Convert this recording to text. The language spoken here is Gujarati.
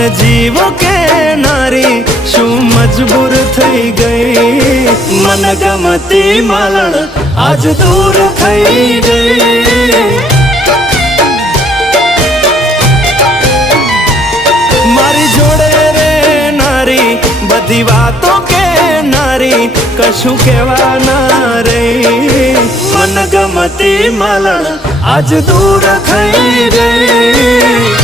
મને જીવો કે નારી શું મજબૂર થઈ ગઈ મન ગમતી માલણ આજ દૂર થઈ ગઈ મારી જોડે રે નારી બધી વાતો કે નારી કશું કહેવા ના રહી મન ગમતી માલણ આજ દૂર થઈ ગઈ